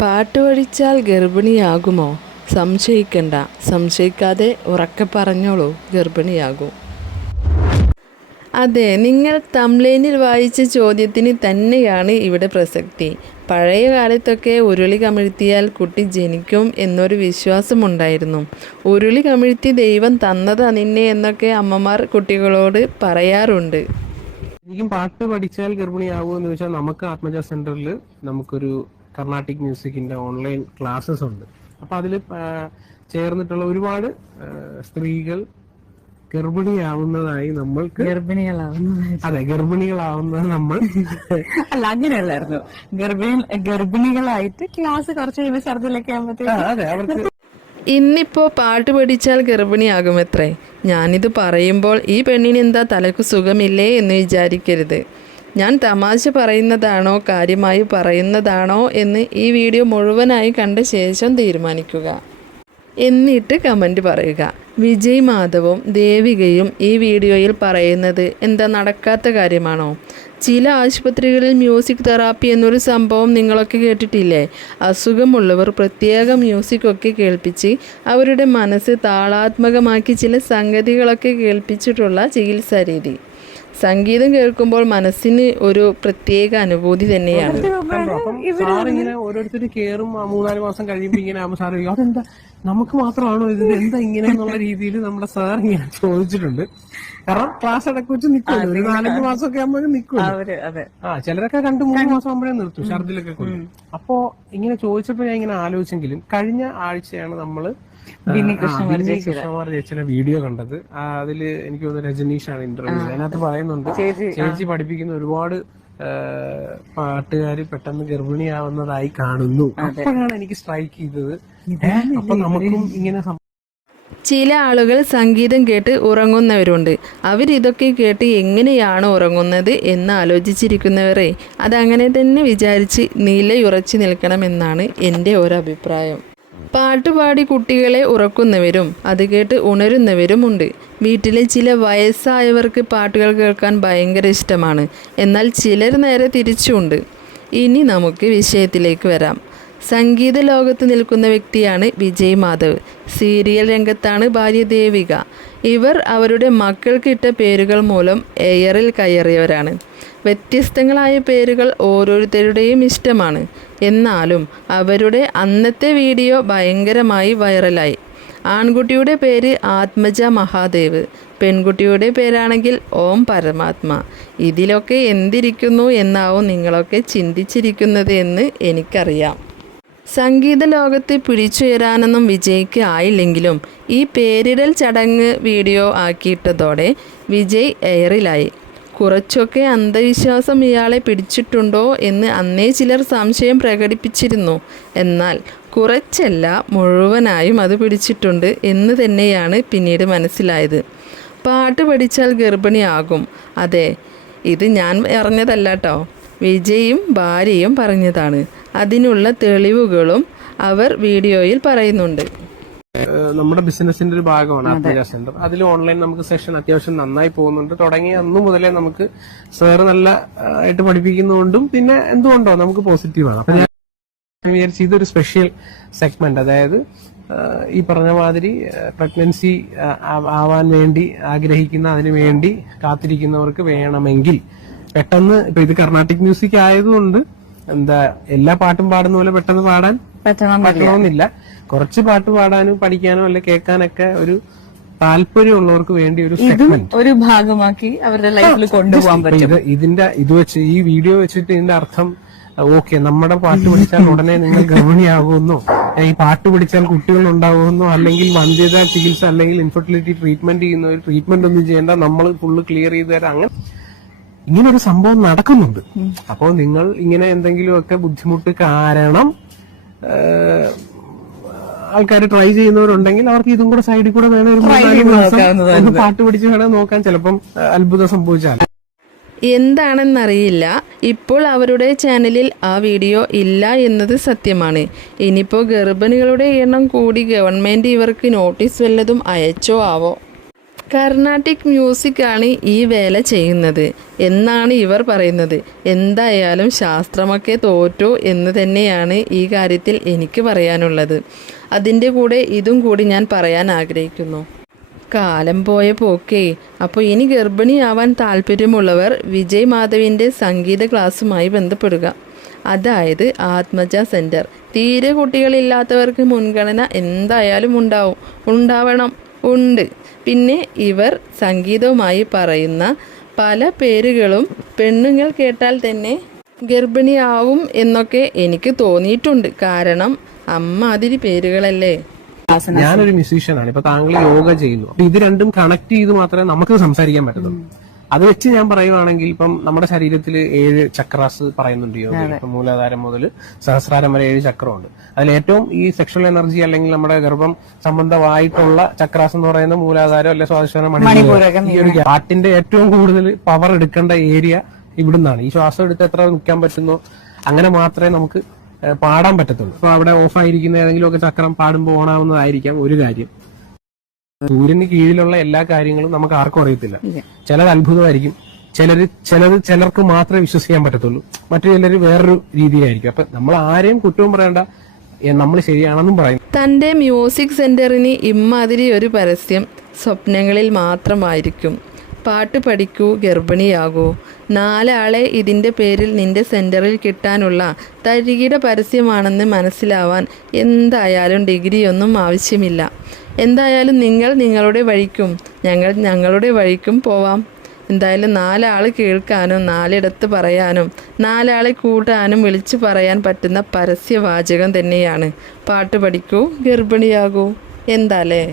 പാട്ട് പഠിച്ചാൽ ഗർഭിണിയാകുമോ? സംശയിക്കണ്ട. സംശയിക്കാതെ ഉറക്കെ പറഞ്ഞോളൂ, ഗർഭിണിയാകും. അതെ, നിങ്ങൾ തംബ്നെയിലിൽ വായിച്ച ചോദ്യത്തിന് തന്നെയാണ് ഇവിടെ പ്രസക്തി. പഴയ കാലത്തൊക്കെ ഉരുളി കമിഴ്ത്തിയാൽ കുട്ടി ജനിക്കും എന്നൊരു വിശ്വാസമുണ്ടായിരുന്നു. ഉരുളി കമിഴ്ത്തി ദൈവം തന്നതാ നിന്നെ എന്നൊക്കെ അമ്മമാർ കുട്ടികളോട് പറയാറുണ്ട്. ശരിക്കും പാട്ട് പഠിച്ചാൽ ഗർഭിണിയാകുമെന്ന് ചോദിച്ചാൽ നമുക്ക് ആത്മജ സെന്ററിൽ നമുക്കൊരു കർണാട്ടിക് മ്യൂസിക്കിന്റെ ഓൺലൈൻ ക്ലാസ്സസ് ഉണ്ട്. അപ്പൊ അതിൽ ചേർന്നിട്ടുള്ള ഒരുപാട് സ്ത്രീകൾ ഗർഭിണിയാവുന്നതായി നമ്മൾക്ക് അതെ ഗർഭിണികളാവുന്നത് നമ്മൾ അല്ല അങ്ങനെയല്ലായിരുന്നു. ഗർഭിണികളായിട്ട് ക്ലാസ് കുറച്ച് കഴിയുമ്പോൾ ഛർദിലൊക്കെ ആകുമ്പോഴത്തേക്ക് അതെ അവർക്ക് ഇന്നിപ്പോൾ പാട്ട് പഠിച്ചാൽ ഗർഭിണിയാകുമത്രേ. ഞാനിത് പറയുമ്പോൾ ഈ പെണ്ണിന് എന്താ തലക്ക് സുഖമില്ലേ എന്ന് വിചാരിക്കരുത്. ഞാൻ തമാശ പറയുന്നതാണോ കാര്യമായി പറയുന്നതാണോ എന്ന് ഈ വീഡിയോ മുഴുവനായി കണ്ട ശേഷം തീരുമാനിക്കുക. എന്നിട്ട് കമൻറ്റ് പറയുക. വിജയ് മാധവും ദേവികയും ഈ വീഡിയോയിൽ പറയുന്നത് എന്താ നടക്കാത്ത കാര്യമാണോ? ചില ആശുപത്രികളിൽ മ്യൂസിക് തെറാപ്പി എന്നൊരു സംഭവം നിങ്ങളൊക്കെ കേട്ടിട്ടില്ലേ? അസുഖമുള്ളവർ പ്രത്യേക മ്യൂസിക്കൊക്കെ കേൾപ്പിച്ച് അവരുടെ മനസ്സ് താളാത്മകമാക്കി ചില സംഗതികളൊക്കെ കേൾപ്പിച്ചിട്ടുള്ള ചികിത്സാ രീതി. സംഗീതം കേൾക്കുമ്പോൾ മനസ്സിന് ഒരു പ്രത്യേക അനുഭൂതി തന്നെയാണ്. അപ്പം സാർ ഇങ്ങനെ ഓരോരുത്തർ കയറും 3-4 മാസം കഴിയുമ്പോൾ ഇങ്ങനെ ആകുമ്പോൾ സാർ അതെന്താ നമുക്ക് മാത്രമാണോ ഇത് എന്താ ഇങ്ങനെ എന്നുള്ള രീതിയിൽ നമ്മുടെ സാർ ഇങ്ങനെ ചോദിച്ചിട്ടുണ്ട്. കാരണം ക്ലാസ് ഇടയ്ക്ക് വെച്ച് നിൽക്കുമല്ലോ, ഒരു 4-5 മാസമൊക്കെ ആകുമ്പോൾ നിൽക്കുമല്ലോ. ചിലരൊക്കെ 2-3 മാസം ആകുമ്പോഴേ നിർത്തും ഛർദിലൊക്കെ കൊണ്ട്. അപ്പോ ഇങ്ങനെ ചോദിച്ചപ്പോൾ ഞാൻ ഇങ്ങനെ ആലോചിച്ചെങ്കിലും കഴിഞ്ഞ ആഴ്ചയാണ് നമ്മള് കൃഷ്ണകുമാർ ചേച്ചിയുടെ വീഡിയോ കണ്ടത്. അതില് എനിക്ക് തോന്നുന്നു രജനീഷാണ് ഇന്റർവ്യൂ. അതിനകത്ത് പറയുന്നുണ്ട് ചേച്ചി പഠിപ്പിക്കുന്ന ഒരുപാട് പാട്ടുകാര് പെട്ടെന്ന് ഗർഭിണിയാവുന്നതായി കാണുന്നു. അപ്പോഴാണ് എനിക്ക് സ്ട്രൈക്ക് ചെയ്തത്. അപ്പൊ നമുക്കും ഇങ്ങനെ ചില ആളുകൾ സംഗീതം കേട്ട് ഉറങ്ങുന്നവരുണ്ട്. അവരിതൊക്കെ കേട്ട് എങ്ങനെയാണ് ഉറങ്ങുന്നത് എന്ന് ആലോചിച്ചിരിക്കുന്നവരെ അതങ്ങനെ തന്നെ വിചാരിച്ച് നിലയുറച്ചു നിൽക്കണമെന്നാണ് എൻ്റെ ഒരഭിപ്രായം. പാട്ടുപാടി കുട്ടികളെ ഉറക്കുന്നവരും അത് കേട്ട് ഉണരുന്നവരുമുണ്ട്. വീട്ടിലെ ചില വയസ്സായവർക്ക് പാട്ടുകൾ കേൾക്കാൻ ഭയങ്കര ഇഷ്ടമാണ്. എന്നാൽ ചിലർ നേരെ തിരിച്ചുണ്ട്. ഇനി നമുക്ക് വിഷയത്തിലേക്ക് വരാം. സംഗീത ലോകത്ത് നിൽക്കുന്ന വ്യക്തിയാണ് വിജയ് മാധവ്. സീരിയൽ രംഗത്താണ് ഭാര്യ ദേവിക. ഇവർ അവരുടെ മക്കൾക്കിട്ട പേരുകൾ മൂലം എയറിൽ കയറിയവരാണ്. വ്യത്യസ്തങ്ങളായ പേരുകൾ ഓരോരുത്തരുടെയും ഇഷ്ടമാണ്. എന്നാലും അവരുടെ അന്നത്തെ വീഡിയോ ഭയങ്കരമായി വൈറലായി. ആൺകുട്ടിയുടെ പേര് ആത്മജ മഹാദേവ്, പെൺകുട്ടിയുടെ പേരാണെങ്കിൽ ഓം പരമാത്മ. ഇതിലൊക്കെ എന്തിരിക്കുന്നു എന്നാവും നിങ്ങളൊക്കെ ചിന്തിച്ചിരിക്കുന്നത് എന്ന് എനിക്കറിയാം. സംഗീത ലോകത്ത് പിടിച്ചുയരാനൊന്നും വിജയ്ക്ക് ആയില്ലെങ്കിലും ഈ പേരിടൽ ചടങ്ങ് വീഡിയോ ആക്കിയിട്ടതോടെ വിജയ് എയറിലായി. കുറച്ചൊക്കെ അന്ധവിശ്വാസം ഇയാളെ പിടിച്ചിട്ടുണ്ടോ എന്ന് അന്നേ ചിലർ സംശയം പ്രകടിപ്പിച്ചിരുന്നു. എന്നാൽ കുറച്ചല്ല, മുഴുവനായും അത് പിടിച്ചിട്ടുണ്ട് എന്ന് തന്നെയാണ് പിന്നീട് മനസ്സിലായത്. പാട്ട് പഠിച്ചാൽ ഗർഭിണിയാകും. അതെ, ഇത് ഞാൻ അറിഞ്ഞതല്ല കേട്ടോ, വിജയും ഭാര്യയും പറഞ്ഞതാണ്. അതിനുള്ള തെളിവുകളും അവർ വീഡിയോയിൽ പറയുന്നുണ്ട്. നമ്മുടെ ബിസിനസിന്റെ ഒരു ഭാഗമാണ് ആത്മജ സെന്റർ. അതിൽ ഓൺലൈൻ നമുക്ക് സെഷൻ അത്യാവശ്യം നന്നായി പോകുന്നുണ്ട്. തുടങ്ങിയ അന്നു മുതലേ നമുക്ക് സാർ നല്ല ആയിട്ട് പഠിപ്പിക്കുന്നതുകൊണ്ടും പിന്നെ എന്തുകൊണ്ടോ നമുക്ക് പോസിറ്റീവാണ്. അപ്പൊ ഞാൻ വിചാരിച്ചു ഇതൊരു സ്പെഷ്യൽ സെഗ്മെന്റ്, അതായത് ഈ പറഞ്ഞ മാതിരി പ്രഗ്നൻസി ആവാൻ വേണ്ടി ആഗ്രഹിക്കുന്ന, അതിനു വേണ്ടി കാത്തിരിക്കുന്നവർക്ക് വേണമെങ്കിൽ പെട്ടെന്ന് ഇപ്പൊ ഇത് കർണാട്ടിക് മ്യൂസിക് ആയതുകൊണ്ട് എന്താ എല്ലാ പാട്ടും പാടുന്ന പോലെ പെട്ടെന്ന് പാടാൻ പറ്റണമെന്നില്ല. കുറച്ച് പാട്ട് പാടാനും പഠിക്കാനോ അല്ലെ കേൾക്കാനൊക്കെ ഒരു താല്പര്യമുള്ളവർക്ക് വേണ്ടി ഒരു സെഗ്മെന്റ് ഒരു ഭാഗമാക്കി അവരുടെ ലൈഫിൽ കൊണ്ടുപോകാൻ പറ്റും. ഇത് വെച്ച് ഈ വീഡിയോ വെച്ചിട്ട് ഇതിന്റെ അർത്ഥം ഓക്കെ നമ്മുടെ പാട്ട് പഠിച്ചാൽ ഉടനെ നിങ്ങൾ ഗർഭിണിയാകുമെന്നോ, ഈ പാട്ട് പഠിച്ചാൽ കുട്ടികൾ ഉണ്ടാകുമെന്നോ, അല്ലെങ്കിൽ വന്ധ്യതാ ചികിത്സ അല്ലെങ്കിൽ ഇൻഫെർട്ടിലിറ്റി ട്രീറ്റ്മെന്റ് ചെയ്യുന്ന ഒരു ട്രീറ്റ്മെന്റ് ഒന്നും ചെയ്യേണ്ട, നമ്മൾ ഫുള്ള് ക്ലിയർ ചെയ്ത് തരാം, അങ്ങനെ ഇങ്ങനൊരു സംഭവം നടക്കുന്നുണ്ട്. അപ്പോൾ നിങ്ങൾ ഇങ്ങനെ എന്തെങ്കിലുമൊക്കെ ബുദ്ധിമുട്ട് കാരണം ആൾക്കാർ ട്രൈ ചെയ്യുന്നവരുണ്ടെങ്കിൽ അവർക്ക് ഇതും കൂടെ സൈഡിൽ കൂടെ വേണം പാട്ട് പഠിച്ച് വേണം നോക്കാൻ. ചിലപ്പം അത്ഭുതം സംഭവിച്ചാൽ എന്താണെന്നറിയില്ല. ഇപ്പോൾ അവരുടെ ചാനലിൽ ആ വീഡിയോ ഇല്ല എന്നത് സത്യമാണ്. ഇനിയിപ്പോൾ ഗർഭിണികളുടെ എണ്ണം കൂടി ഗവൺമെൻറ് ഇവർക്ക് നോട്ടീസ് വല്ലതും അയച്ചോ ആവോ. കർണാട്ടിക് മ്യൂസിക്കാണ് ഈ വേല ചെയ്യുന്നത് എന്നാണ് ഇവർ പറയുന്നത്. എന്തായാലും ശാസ്ത്രമൊക്കെ തോറ്റു എന്ന് തന്നെയാണ് ഈ കാര്യത്തിൽ എനിക്ക് പറയാനുള്ളത്. അതിൻ്റെ കൂടെ ഇതും കൂടി ഞാൻ പറയാൻ ആഗ്രഹിക്കുന്നു. കാലം പോയ പോക്കേ. അപ്പോൾ ഇനി ഗർഭിണിയാവാൻ താല്പര്യമുള്ളവർ വിജയ് മാധവിൻ്റെ സംഗീത ക്ലാസ്സുമായി ബന്ധപ്പെടുക. അതായത് ആത്മജ സെൻറ്റർ. തീരെ കുട്ടികളില്ലാത്തവർക്ക് മുൻഗണന എന്തായാലും ഉണ്ടാവണം. ഉണ്ട്. പിന്നെ ഇവർ സംഗീതവുമായി പറയുന്ന പല പേരുകളും പെണ്ണുങ്ങൾ കേട്ടാൽ തന്നെ ഗർഭിണിയാവും എന്നൊക്കെ എനിക്ക് തോന്നിയിട്ടുണ്ട്. കാരണം അമ്മാതിരി പേരുകളല്ലേ. ഞാനൊരു മ്യൂസീഷ്യനാണ്. ഇപ്പൊ താങ്കൾ യോഗ ചെയ്യുന്നു. അപ്പൊ ഇത് രണ്ടും കണക്ട് ചെയ്ത് മാത്രമേ നമുക്ക് സംസാരിക്കാൻ പറ്റത്തുള്ളൂ. അത് വെച്ച് ഞാൻ പറയുവാണെങ്കിൽ ഇപ്പം നമ്മുടെ ശരീരത്തിൽ 7 ചക്രാസ് പറയുന്നുണ്ട് യോഗയിൽ. ഇപ്പം മൂലാധാരം മുതൽ സഹസ്രാരം വരെ 7 ചക്രമുണ്ട്. അതിൽ ഏറ്റവും ഈ സെക്ഷൽ എനർജി അല്ലെങ്കിൽ നമ്മുടെ ഗർഭം സംബന്ധമായിട്ടുള്ള ചക്രാസ് എന്ന് പറയുന്ന മൂലാധാരം അല്ലെ സ്വാദിഷ്ഠാനം, മണിപൂരകം. ഈ ഒരു ഹാർട്ടിന്റെ ഏറ്റവും കൂടുതൽ പവർ എടുക്കേണ്ട ഏരിയ ഇവിടുന്നാണ്. ഈ ശ്വാസം എടുത്ത് എത്ര നിൽക്കാൻ പറ്റുന്നോ അങ്ങനെ മാത്രമേ നമുക്ക് പാടാൻ പറ്റത്തുള്ളൂ. അപ്പൊ അവിടെ ഓഫായിരിക്കുന്ന ഏതെങ്കിലും ഒക്കെ ചക്രം പാടുമ്പോൾ ഓണാവുന്നതായിരിക്കാം ഒരു കാര്യം. സൂര്യന് കീഴിലുള്ള എല്ലാ കാര്യങ്ങളും നമുക്ക് ആർക്കും അറിയത്തില്ല. ചിലത് അത്ഭുതമായിരിക്കും, ചിലർക്ക് മാത്രമേ വിശ്വസിക്കാൻ പറ്റത്തുള്ളൂ, മറ്റു ചിലർ വേറൊരു രീതിയിലായിരിക്കും. അപ്പൊ നമ്മൾ ആരെയും കുറ്റവും പറയണ്ട, നമ്മൾ ശരിയാണെന്നും പറയും. തൻ്റെ മ്യൂസിക് സെന്ററിന് ഇമ്മാതിരി ഒരു പരസ്യം സ്വപ്നങ്ങളിൽ മാത്രമായിരിക്കും. പാട്ട് പഠിക്കൂ, ഗർഭിണിയാകൂ. 4 ആളെ ഇതിൻ്റെ പേരിൽ നിന്റെ സെന്ററിൽ കിട്ടാനുള്ള തരികിട പരസ്യമാണെന്ന് മനസ്സിലാവാൻ എന്തായാലും ഡിഗ്രിയൊന്നും ആവശ്യമില്ല. എന്തായാലും നിങ്ങൾ നിങ്ങളുടെ വഴിക്കും ഞങ്ങൾ ഞങ്ങളുടെ വഴിക്കും പോവാം. എന്തായാലും 4 ആൾ കേൾക്കാനും 4 ഇടത്ത് പറയാനും 4 ആളെ കൂട്ടാനും വിളിച്ചു പറയാൻ പറ്റുന്ന പരസ്യവാചകം തന്നെയാണ് പാട്ട് പഠിക്കൂ, ഗർഭിണിയാകൂ. എന്താലേ?